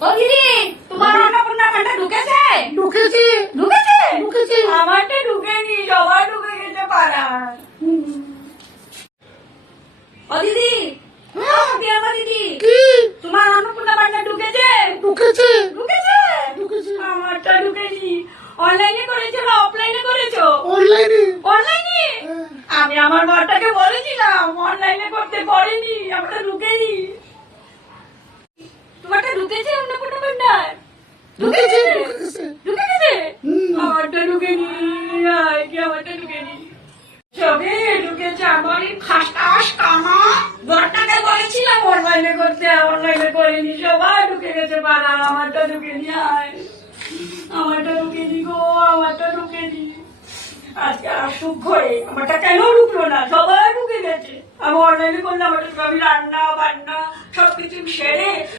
ও দিদি, তোমার অন্নপূর্ণা কার্ডটা ঢুকেছে? ঢুকেছে ঢুকেছে? ঢুকেছে। আমারটা ঢুকেনি, সবাই ঢুকে গেছে পাড়ার। ও দিদি, দিয়ামা দিদি, কি তোমার অন্নপূর্ণা কার্ডটা ঢুকেছে? ঢুকেছে ঢুকেছে? ঢুকেছে। আমারটা ঢুকেনি। অনলাইনে করেছো না অফলাইনে করেছো? অনলাইনে। অনলাইনে? আমি আমার বরটাকে বলেছিলাম অনলাইনে করতে, করেনি, আমারটা ঢুকেনি। তোমারটা ঢুকেছে অন্নপূর্ণা ভান্ডার? ঢুকেছে ঢুকেছে? ঢুকেছে। ঢুকে গেছে? হুম। আমারটা ঢুকেনি। আয় কি আমারটা ঢুকেনি। সবে ঢুকেছে, আমার এই খাসটাস কামা বরটাকে বলেছিলাম অনলাইনে করতে, অনলাইনে করেনি, সবাই ঢুকে গেছে পাড়া, আমারটা ঢুকেনি। আয় আমারটা ঢুকেনি গো, আমারটা ঢুকেনি। আজকে আসুক ঘরে, আমারটা কেন ঢুকলো না? সবাই ঢুকে গেছে। আমি অনলাইনে করলে আমারটা, আমি রান্না বান্না সবকিছু সেরে